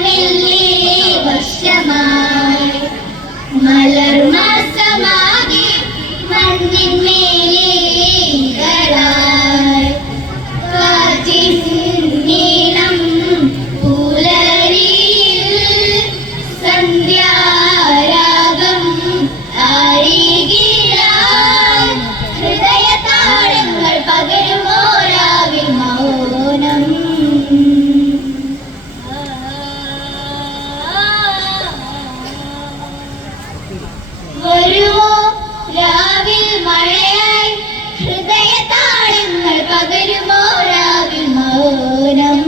വർണ്ണമെല്ലേ വർഷമായി മലർമാസമാകെ മണ്ണിന്മേലെ ഇതളായി കാറ്റിൻ നീളം പുലരിയിൽ സന്ധ്യാരാഗം അരികിലായി ഹൃദയതാളങ്ങൾ പകരുമോരാവിൽ മൗനം വരുമോ രാവിൽ മഴയായി ഹൃദയതാളങ്ങൾ പകരുമോ രാവിൽ മൗനം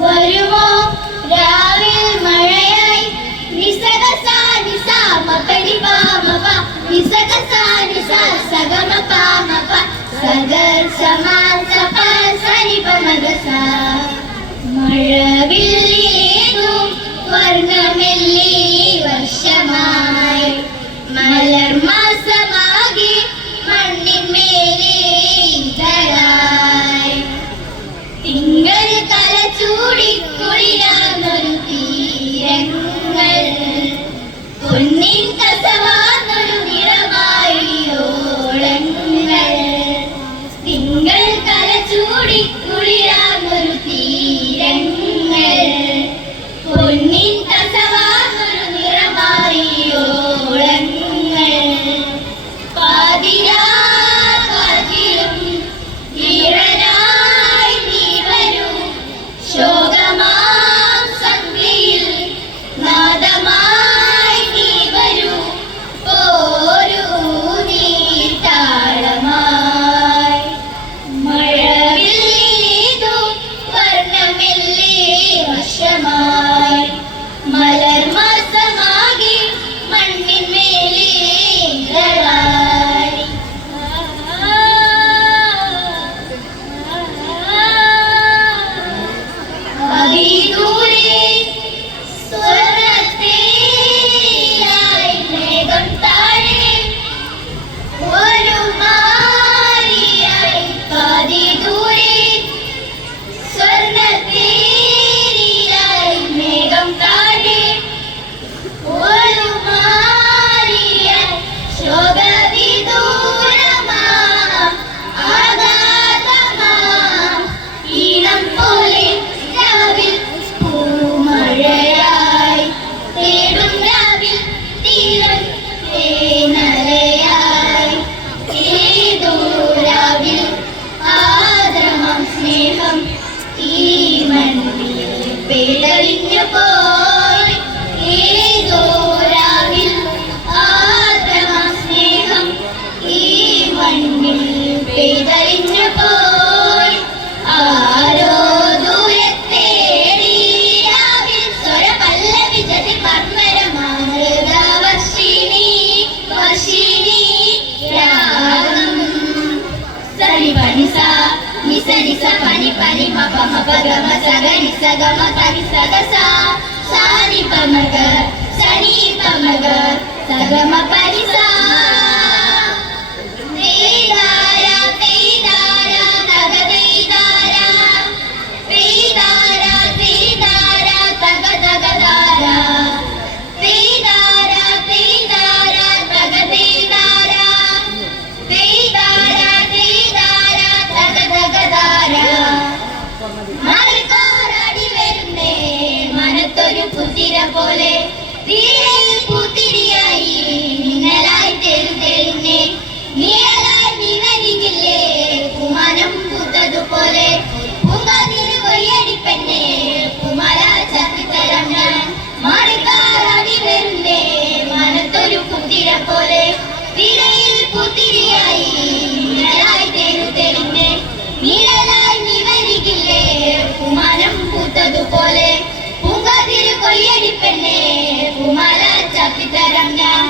വരുമോ രാവിൽ മഴയായി നിസഗസാനിസാമപരിപാമപ നിസഗസാനിസഗമപാമപ സഗർസമാസപ സരിപമഗസ മഴവില്ലേതു വർണ്ണമെല്ലേ വർഷമായി മലർമാസമാകെ മണ്ണിന്മേലെ ഇതളായി തിങ്കൾ തല ചൂടിക്കുളിരാന്നൊരു തീരങ്ങൾ പൊന്നിൻ കസവാന്നൊരു നിറമായിയോളങ്ങൾ തിങ്കൾ തല ചൂടിക്കുളിരാന്നൊരു തീരങ്ങൾ പൊന്നിൻ കസവാന്നൊരു നിറമായിയോളങ്ങൾ പാതിരാ കാറ്റിലും ഈറനായി നീ വരൂ ശോകമാം സന്ധ്യയിൽ നാദമായി നീ വരൂ ഓരോ നീർത്താളമായി മഴവില്ലേതു വർണ്ണമെല്ലേ വർഷമായി മലർമാസമാകെ മണ്ണിന്മേലെ ഇതളായി അതിദൂരെ സ്വർണ്ണത്തേരിയായി മേഘം താഴെ ഒരു മാരിയായി അതിദൂരെ സ്വർണ്ണത്തേരിയായി മേഘം താഴെ ഒരു മാരിയായി ശോകവിദൂരമാം ആഘാതമാം ഈണം പോലെ രാവിൽ പൂമഴയായി തേടും രാവിൽ തീരം തേനലയായി ഏതോ രാവിൽ ആദ്രമാം സ്നേഹം ഈ മണ്ണിൽ പേരറിഞ്ഞു പോയി ഏതോ രാവിൽ ആദ്രമാം സ്നേഹം ഈ മണ്ണിൽ പേരറിഞ്ഞു പോയി ആരോ ദൂരത്തേടി രാവിൽ സ്വരപല്ലവി ജതി പർമ്മരമാമൃത വർഷിണി വർഷിണി രാഗം സരി പനിസ നിസ നിസ പനി പനി മപ മപ ഗമ സഗ നിസ ഗമ തനി സഗ സാ സാനി പമഗ സനി പമഗ സഗമ പനി സാ തേദാര തേദാര തഗ തേദാര തേദാര തേദാര തഗ തഗ ദാര തേദാര തേദാര തഗ തേദാര തേദാര തേദാര തഗ തഗ ദാര മഴക്കാറാടി വരുന്നേ മനത്തൊരു കുതിര പോലെ തീരയിൽ പൂത്തിരിയായി നിഴലായി തെരുതെളിഞ്ഞേ നിഴലായി നീ വരികില്ലേ കുമാനം പൂത്തതുപോലെ പൂങ്കാതിരി കൊയ്യടിപ്പെണ്ണേ കുമാര ചത്തിത്തരം ഞാൻ മഴക്കാറാടി വരുന്നേ മനത്തൊരു കുതിര പോലെ തീരയിൽ പൂത്തിരിയായി നിഴലായി തെരുതെളിഞ്ഞേ നിഴലായി നീ വരികില്ലേ കുമാരം പൂത്തതുപോലെ പൂങ്കാതിരി കൊയ്യടിപ്പെണ്ണേ കുമാര ചത്തിത്തരം ഞാൻ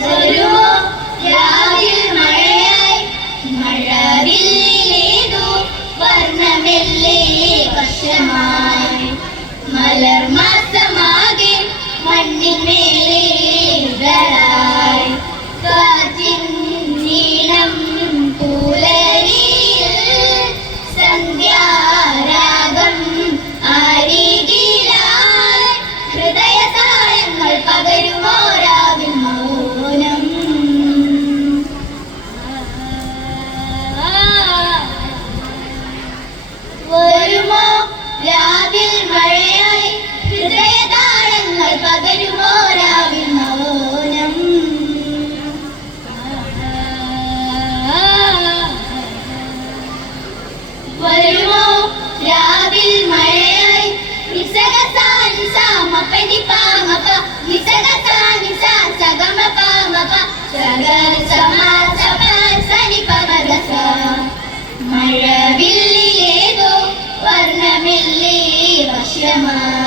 വരുമോ രാവിൽ മഴയായി മഴവില്ലേതു വർണ്ണമെല്ലേ വർഷമായി മലർമാസമാകെ മണ്ണിന്മേലെ ഇതളായി കാറ്റിൻ നീളം പൂലരി മഴവില്ലിലേതോ വർണ്ണമില്ലേ വർഷമായി